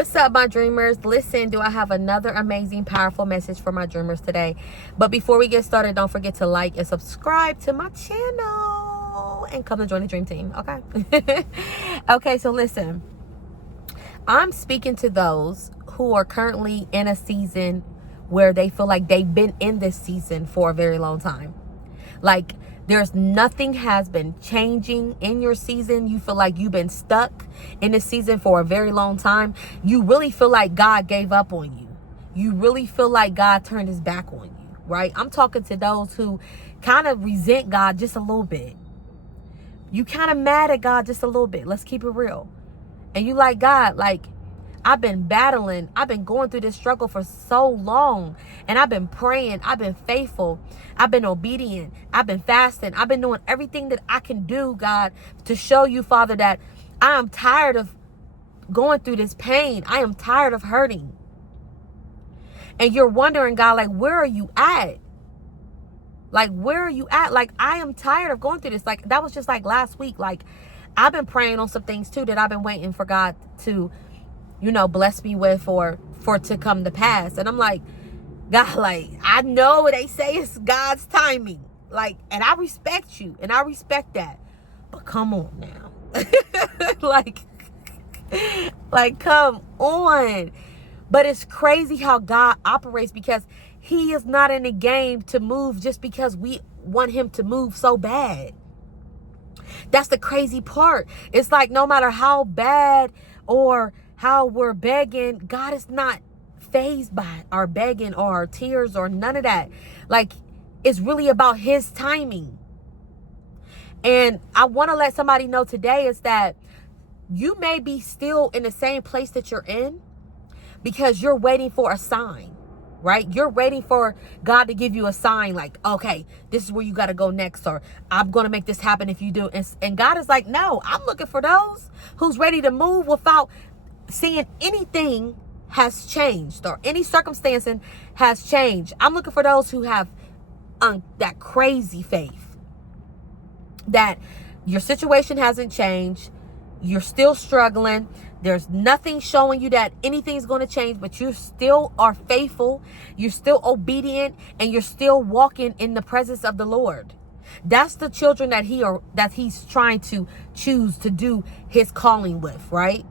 What's up, my dreamers? Listen, do I have another amazing, powerful message for my dreamers today? But before we get started, don't forget to like and subscribe to my channel and come and join the dream team, okay? Okay, so listen, I'm speaking to those who are currently in a season where they feel like they've been in this season for a very long time. Like, there's nothing has been changing in your season. You feel like you've been stuck in this season for a very long time. You really feel like God gave up on you. You really feel like God turned his back on you, right? I'm talking to those who kind of resent God just a little bit. You kind of mad at God just a little bit. Let's keep it real. And you like, God, like, I've been battling. I've been going through this struggle for so long. And I've been praying. I've been faithful. I've been obedient. I've been fasting. I've been doing everything that I can do, God, to show you, Father, that I am tired of going through this pain. I am tired of hurting. And you're wondering, God, like, where are you at? Like, where are you at? Like, I am tired of going through this. Like, that was just like last week. Like, I've been praying on some things too that I've been waiting for God to, bless me with or for it to come to pass. And I'm like, God, like, I know they say it's God's timing. Like, and I respect you and I respect that. But come on now. like, come on. But it's crazy how God operates, because he is not in the game to move just because we want him to move so bad. That's the crazy part. It's like, no matter how bad or how we're begging, God is not fazed by our begging or our tears or none of that. Like, it's really about his timing. And I want to let somebody know today is that you may be still in the same place that you're in because you're waiting for a sign, right? You're waiting for God to give you a sign like, okay, this is where you got to go next, or I'm going to make this happen if you do. And God is like, no, I'm looking for those who's ready to move without seeing anything has changed or any circumstance has changed. I'm looking for those who have that crazy faith that your situation hasn't changed. You're still struggling. There's nothing showing you that anything's going to change, but you still are faithful. You're still obedient, and you're still walking in the presence of the Lord. That's the children that he's trying to choose to do his calling with, right?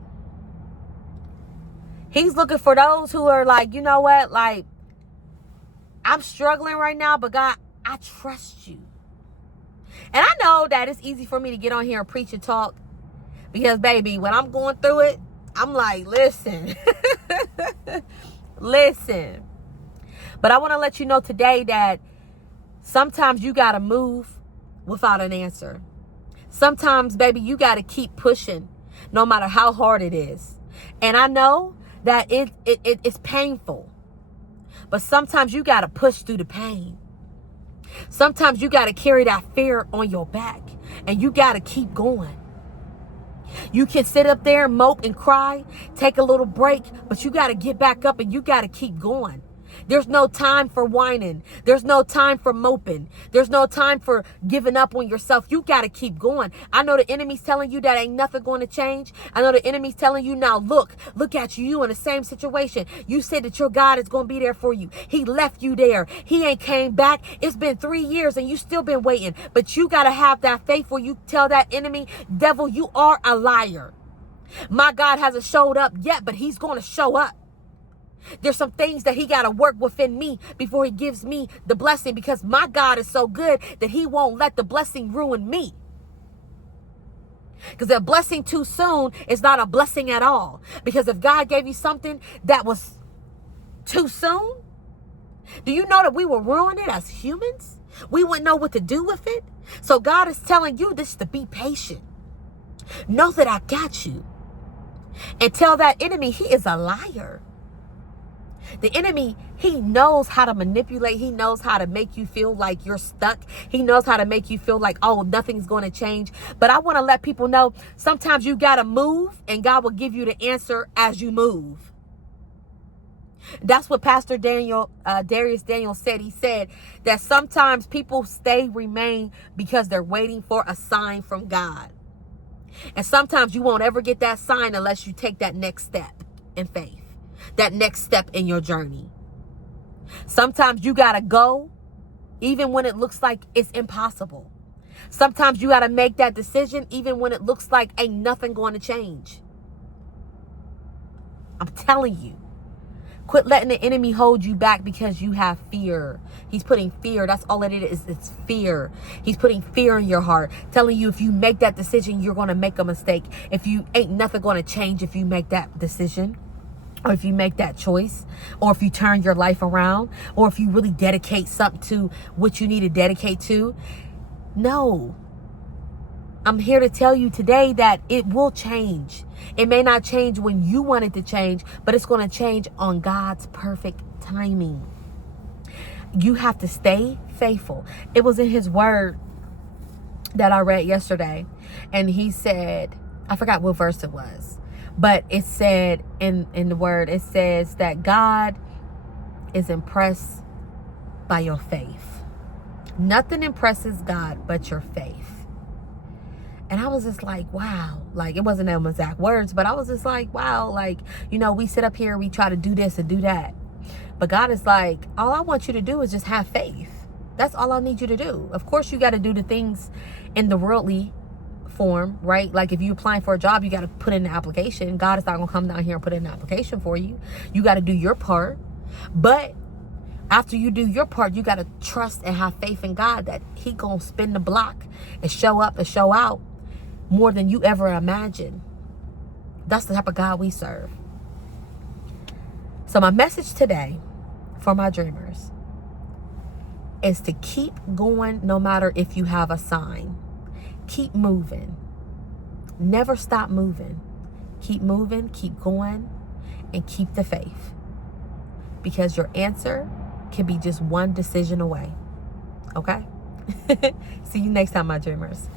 He's looking for those who are like, you know what? Like, I'm struggling right now, but God, I trust you. And I know that it's easy for me to get on here and preach and talk, because, baby, when I'm going through it, I'm like, listen, listen. But I want to let you know today that sometimes you got to move without an answer. Sometimes, baby, you got to keep pushing no matter how hard it is. And I know that it's painful, but sometimes you got to push through the pain. Sometimes you got to carry that fear on your back, and you got to keep going. You can sit up there and mope and cry, take a little break, but you got to get back up and you got to keep going. There's no time for whining. There's no time for moping. There's no time for giving up on yourself. You got to keep going. I know the enemy's telling you that ain't nothing going to change. I know the enemy's telling you, now look at you. You in the same situation. You said that your God is going to be there for you. He left you there. He ain't came back. It's been 3 years and you still been waiting. But you got to have that faith where you tell that enemy, devil, you are a liar. My God hasn't showed up yet, but he's going to show up. There's some things that he got to work within me before he gives me the blessing, because my God is so good that he won't let the blessing ruin me. Because a blessing too soon is not a blessing at all. Because if God gave you something that was too soon, do you know that we will ruin it as humans? We wouldn't know what to do with it. So God is telling you this, to be patient. Know that I got you. And tell that enemy he is a liar. The enemy, he knows how to manipulate. He knows how to make you feel like you're stuck. He knows how to make you feel like, oh, nothing's going to change. But I want to let people know, sometimes you got to move and God will give you the answer as you move. That's what Pastor Darius Daniel said. He said that sometimes people remain because they're waiting for a sign from God. And sometimes you won't ever get that sign unless you take that next step. in faith, that next step in your journey. Sometimes you got to go even when it looks like it's impossible. Sometimes you got to make that decision even when it looks like ain't nothing going to change. I'm telling you. Quit letting the enemy hold you back because you have fear. He's putting fear. That's all it is. It's fear. He's putting fear in your heart, telling you if you make that decision, you're going to make a mistake. If you ain't nothing going to change if you make that decision, or if you make that choice, or if you turn your life around, or if you really dedicate something to what you need to dedicate to. No. I'm here to tell you today that it will change. It may not change when you want it to change, but it's going to change on God's perfect timing. You have to stay faithful. It was in his word that I read yesterday, and he said, I forgot what verse it was, but it said in the word, it says that God is impressed by your faith. Nothing impresses God but your faith. And I was just like, wow. Like, it wasn't them exact words, but I was just like, wow. Like, you know, we sit up here, we try to do this and do that. But God is like, all I want you to do is just have faith. That's all I need you to do. Of course, you got to do the things in the worldly form, right? Like if you're applying for a job, you got to put in the application. God is not going to come down here and put in an application for you. You got to do your part. But after you do your part, you got to trust and have faith in God that he going to spin the block and show up and show out more than you ever imagined. That's the type of God we serve. So my message today for my dreamers is to keep going no matter if you have a sign. Keep moving. Never stop moving. Keep moving, keep going, and keep the faith. Because your answer can be just one decision away. Okay? See you next time, my dreamers.